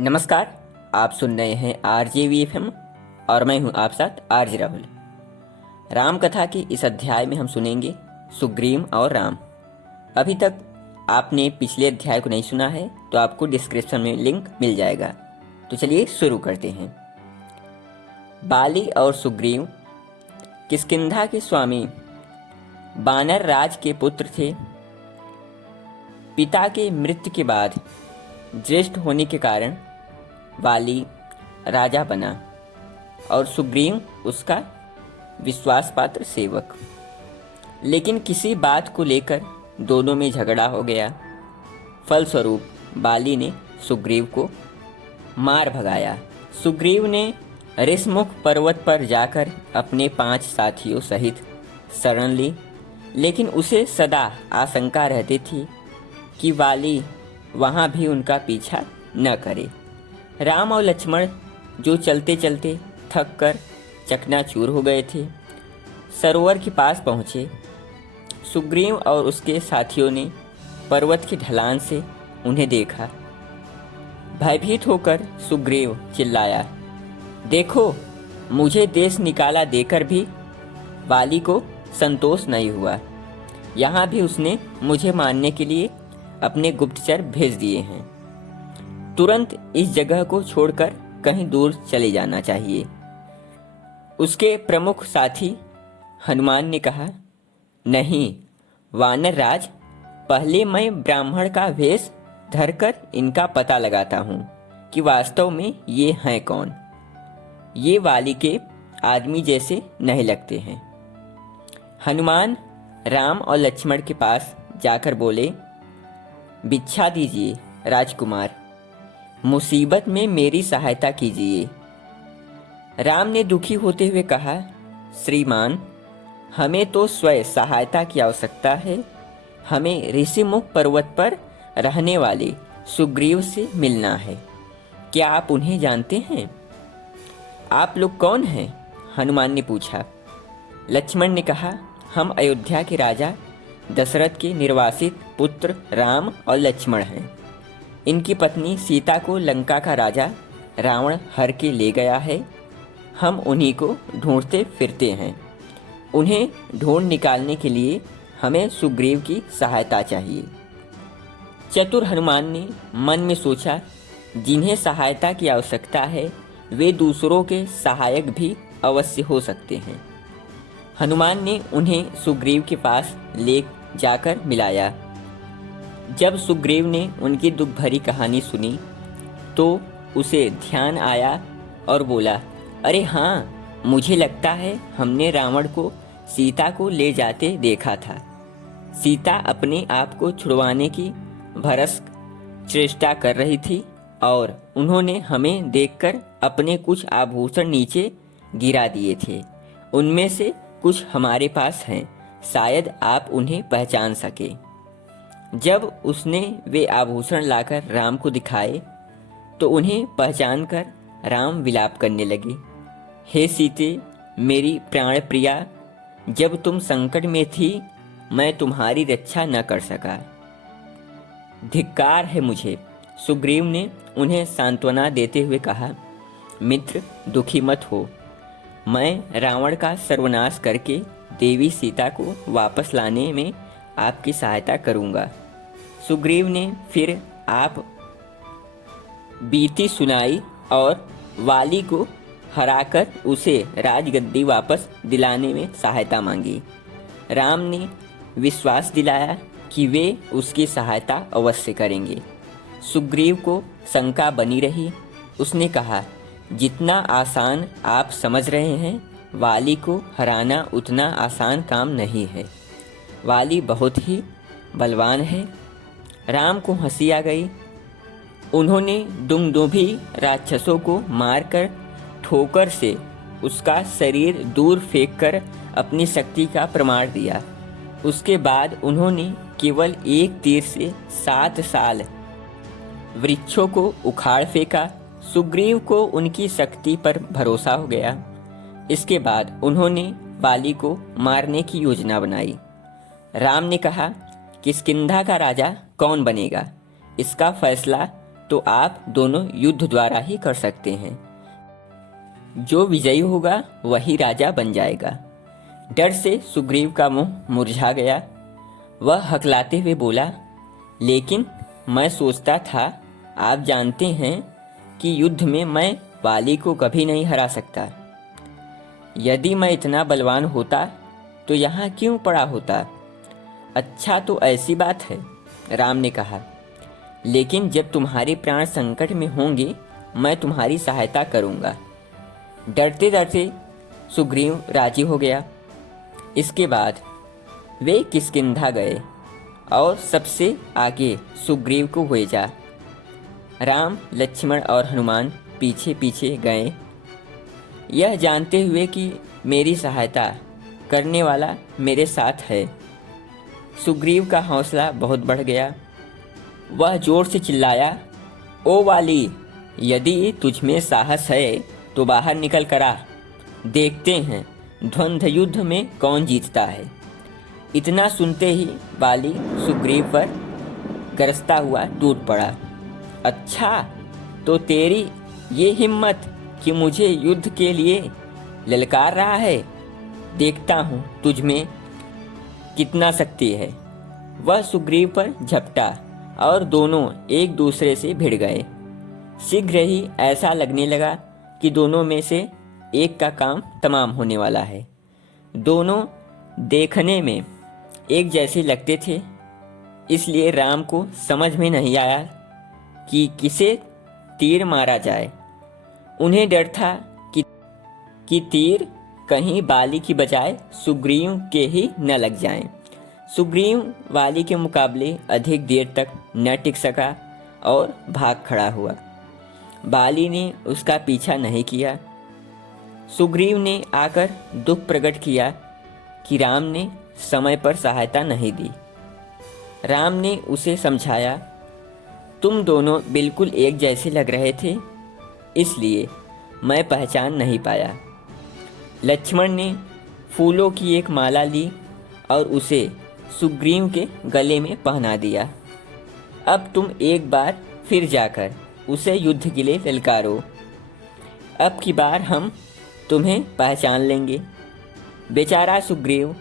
नमस्कार। आप सुन रहे हैं RJVFM और मैं हूं आप साथ RJ राहुल। राम कथा के इस अध्याय में हम सुनेंगे सुग्रीव और राम। अभी तक आपने पिछले अध्याय को नहीं सुना है तो आपको डिस्क्रिप्शन में लिंक मिल जाएगा। तो चलिए शुरू करते हैं। बाली और सुग्रीव किष्किंधा के स्वामी वानर राज के पुत्र थे। पिता के मृत्यु के बाद ज्येष्ठ होने के कारण वाली राजा बना और सुग्रीव उसका विश्वास पात्र सेवक। लेकिन किसी बात को लेकर दोनों में झगड़ा हो गया। फलस्वरूप बाली ने सुग्रीव को मार भगाया। सुग्रीव ने ऋषमुख पर्वत पर जाकर अपने 5 साथियों सहित शरण ली, लेकिन उसे सदा आशंका रहती थी कि वाली वहाँ भी उनका पीछा न करे। राम और लक्ष्मण जो चलते चलते थक कर चकनाचूर हो गए थे, सरोवर के पास पहुँचे। सुग्रीव और उसके साथियों ने पर्वत की ढलान से उन्हें देखा। भयभीत होकर सुग्रीव चिल्लाया, देखो, मुझे देश निकाला देकर भी वाली को संतोष नहीं हुआ। यहाँ भी उसने मुझे मारने के लिए अपने गुप्तचर भेज दिए हैं। तुरंत इस जगह को छोड़कर कहीं दूर चले जाना चाहिए। उसके प्रमुख साथी हनुमान ने कहा, नहीं वानर राज, पहले मैं ब्राह्मण का वेश धरकर इनका पता लगाता हूँ कि वास्तव में ये हैं कौन। ये वाली के आदमी जैसे नहीं लगते हैं। हनुमान राम और लक्ष्मण के पास जाकर बोले, भिक्षा दीजिए राजकुमार, मुसीबत में मेरी सहायता कीजिए। राम ने दुखी होते हुए कहा, श्रीमान, हमें तो स्वयं सहायता की आवश्यकता है। हमें ऋषिमुख पर्वत पर रहने वाले सुग्रीव से मिलना है। क्या आप उन्हें जानते हैं? आप लोग कौन हैं? हनुमान ने पूछा। लक्ष्मण ने कहा, हम अयोध्या के राजा दशरथ के निर्वासित पुत्र राम और लक्ष्मण हैं। इनकी पत्नी सीता को लंका का राजा रावण हर के ले गया है। हम उन्हीं को ढूंढते फिरते हैं। उन्हें ढूंढ निकालने के लिए हमें सुग्रीव की सहायता चाहिए। चतुर हनुमान ने मन में सोचा, जिन्हें सहायता की आवश्यकता है वे दूसरों के सहायक भी अवश्य हो सकते हैं। हनुमान ने उन्हें सुग्रीव के पास ले जाकर मिलाया। जब सुग्रीव ने उनकी दुख भरी कहानी सुनी तो उसे ध्यान आया और बोला, अरे हाँ, मुझे लगता है हमने रावण को सीता को ले जाते देखा था। सीता अपने आप को छुड़वाने की भरसक चेष्टा कर रही थी और उन्होंने हमें देखकर अपने कुछ आभूषण नीचे गिरा दिए थे। उनमें से कुछ हमारे पास हैं, शायद आप उन्हें पहचान सके। जब उसने वे आभूषण लाकर राम को दिखाए तो उन्हें पहचानकर राम विलाप करने लगे, हे सीते, मेरी प्राण प्रिया, जब तुम संकट में थी मैं तुम्हारी रक्षा न कर सका। धिक्कार है मुझे। सुग्रीव ने उन्हें सांत्वना देते हुए कहा, मित्र, दुखी मत हो। मैं रावण का सर्वनाश करके देवी सीता को वापस लाने में आपकी सहायता करूंगा। सुग्रीव ने फिर आप बीती सुनाई और वाली को हराकर उसे राजगद्दी वापस दिलाने में सहायता मांगी। राम ने विश्वास दिलाया कि वे उसकी सहायता अवश्य करेंगे। सुग्रीव को शंका बनी रही। उसने कहा, जितना आसान आप समझ रहे हैं, वाली को हराना उतना आसान काम नहीं है। वाली बहुत ही बलवान है। राम को हंसी आ गई। उन्होंने दुमदुभी राक्षसों को मारकर ठोकर से उसका शरीर दूर फेंककर अपनी शक्ति का प्रमाण दिया। उसके बाद उन्होंने केवल एक तीर से 7 साल वृक्षों को उखाड़ फेंका। सुग्रीव को उनकी शक्ति पर भरोसा हो गया। इसके बाद उन्होंने वाली को मारने की योजना बनाई। राम ने कहा, किष्किंधा का राजा कौन बनेगा, इसका फैसला तो आप दोनों युद्ध द्वारा ही कर सकते हैं। जो विजयी होगा वही राजा बन जाएगा। डर से सुग्रीव का मुंह मुरझा गया। वह हकलाते हुए बोला, लेकिन मैं सोचता था, आप जानते हैं कि युद्ध में मैं वाली को कभी नहीं हरा सकता। यदि मैं इतना बलवान होता तो यहाँ क्यों पड़ा होता? अच्छा, तो ऐसी बात है, राम ने कहा। लेकिन जब तुम्हारे प्राण संकट में होंगे मैं तुम्हारी सहायता करूँगा। डरते डरते सुग्रीव राजी हो गया। इसके बाद वे किष्किंधा गए और सबसे आगे सुग्रीव को भेजा। राम, लक्ष्मण और हनुमान पीछे पीछे गए, यह जानते हुए कि मेरी सहायता करने वाला मेरे साथ है। सुग्रीव का हौसला बहुत बढ़ गया। वह जोर से चिल्लाया, ओ वाली, यदि तुझमें साहस है तो बाहर निकल कर आ, देखते हैं द्वंद्व युद्ध में कौन जीतता है। इतना सुनते ही वाली सुग्रीव पर गरजता हुआ टूट पड़ा। अच्छा, तो तेरी ये हिम्मत कि मुझे युद्ध के लिए ललकार रहा है, देखता हूँ तुझमें कितना शक्ति है। वह सुग्रीव पर झपटा और दोनों एक दूसरे से भिड़ गए। शीघ्र ही ऐसा लगने लगा कि दोनों में से एक का काम तमाम होने वाला है। दोनों देखने में एक जैसे लगते थे, इसलिए राम को समझ में नहीं आया कि किसे तीर मारा जाए। उन्हें डर था कि तीर कहीं बाली की बजाय सुग्रीव के ही न लग जाएं। सुग्रीव वाली के मुकाबले अधिक देर तक न टिक सका और भाग खड़ा हुआ। बाली ने उसका पीछा नहीं किया। सुग्रीव ने आकर दुख प्रकट किया कि राम ने समय पर सहायता नहीं दी। राम ने उसे समझाया, तुम दोनों बिल्कुल एक जैसे लग रहे थे, इसलिए मैं पहचान नहीं पाया। लक्ष्मण ने फूलों की एक माला ली और उसे सुग्रीव के गले में पहना दिया। अब तुम एक बार फिर जाकर उसे युद्ध के लिए ललकारो। अब की बार हम तुम्हें पहचान लेंगे। बेचारा सुग्रीव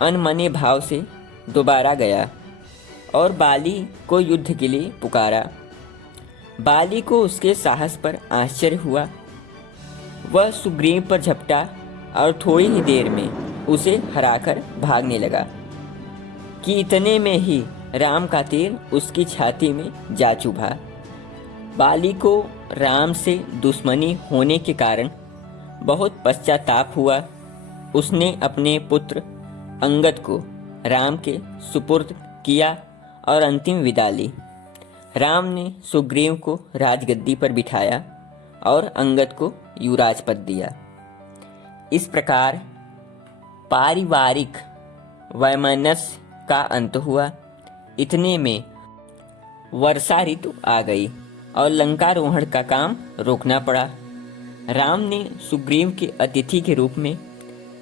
अनमने भाव से दोबारा गया और बाली को युद्ध के लिए पुकारा। बाली को उसके साहस पर आश्चर्य हुआ। वह सुग्रीव पर झपटा और थोड़ी ही देर में उसे हराकर भागने लगा कि इतने में ही राम का तीर उसकी छाती में जा चुभा। बाली को राम से दुश्मनी होने के कारण बहुत पश्चाताप हुआ। उसने अपने पुत्र अंगद को राम के सुपुर्द किया और अंतिम विदा ली। राम ने सुग्रीव को राजगद्दी पर बिठाया और अंगद को युवराज पद दिया। इस प्रकार पारिवारिक वैमनस्य का अंत हुआ। इतने में वर्षा ऋतु आ गई और लंकारोहण का काम रोकना पड़ा। राम ने सुग्रीव के अतिथि के रूप में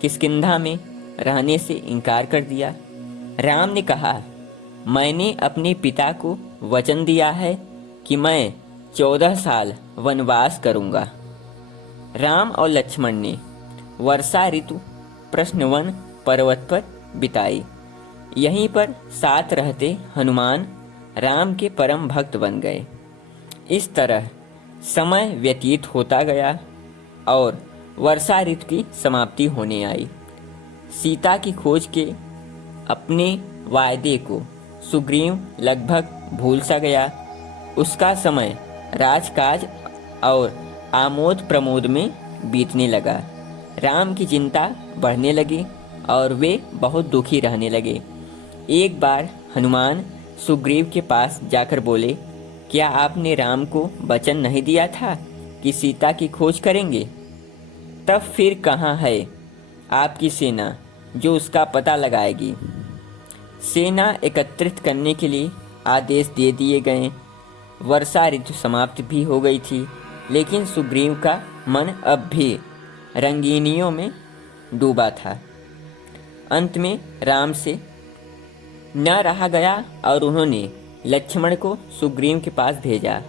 किष्किंधा में रहने से इनकार कर दिया। राम ने कहा, मैंने अपने पिता को वचन दिया है कि मैं 14 साल वनवास करूंगा। राम और लक्ष्मण ने वर्षा ऋतु प्रश्नवन पर्वत पर बिताई। यहीं पर साथ रहते हनुमान राम के परम भक्त बन गए। इस तरह समय व्यतीत होता गया और वर्षा ऋतु की समाप्ति होने आई। सीता की खोज के अपने वायदे को सुग्रीव लगभग भूल सा गया। उसका समय राजकाज और आमोद प्रमोद में बीतने लगा। राम की चिंता बढ़ने लगी और वे बहुत दुखी रहने लगे। एक बार हनुमान सुग्रीव के पास जाकर बोले, क्या आपने राम को वचन नहीं दिया था कि सीता की खोज करेंगे? तब फिर कहाँ है आपकी सेना जो उसका पता लगाएगी? सेना एकत्रित करने के लिए आदेश दे दिए गए। वर्षा ऋतु समाप्त भी हो गई थी, लेकिन सुग्रीव का मन अब भी रंगीनियों में डूबा था। अंत में राम से न रहा गया और उन्होंने लक्ष्मण को सुग्रीव के पास भेजा।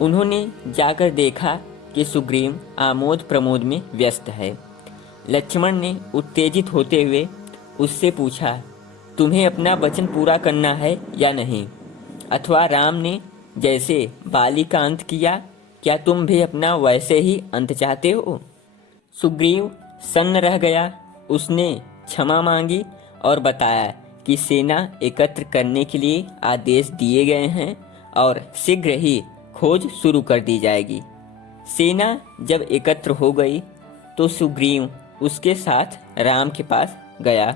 उन्होंने जाकर देखा कि सुग्रीव आमोद प्रमोद में व्यस्त है। लक्ष्मण ने उत्तेजित होते हुए उससे पूछा, तुम्हें अपना वचन पूरा करना है या नहीं? अथवा राम ने जैसे बाली का अंत किया, क्या तुम भी अपना वैसे ही अंत चाहते हो? सुग्रीव सन्न रह गया। उसने क्षमा मांगी और बताया कि सेना एकत्र करने के लिए आदेश दिए गए हैं और शीघ्र ही खोज शुरू कर दी जाएगी। सेना जब एकत्र हो गई तो सुग्रीव उसके साथ राम के पास गया।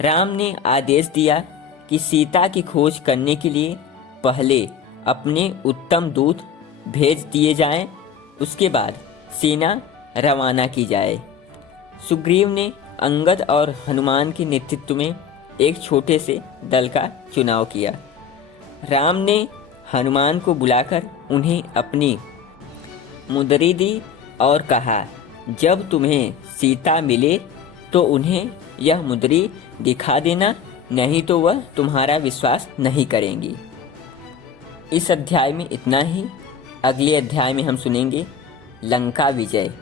राम ने आदेश दिया कि सीता की खोज करने के लिए पहले अपने उत्तम दूत भेज दिए जाएं, उसके बाद सेना रवाना की जाए। सुग्रीव ने अंगद और हनुमान के नेतृत्व में एक छोटे से दल का चुनाव किया। राम ने हनुमान को बुलाकर उन्हें अपनी मुद्री दी और कहा, जब तुम्हें सीता मिले तो उन्हें यह मुद्री दिखा देना, नहीं तो वह तुम्हारा विश्वास नहीं करेंगी। इस अध्याय में इतना ही। अगले अध्याय में हम सुनेंगे लंका विजय।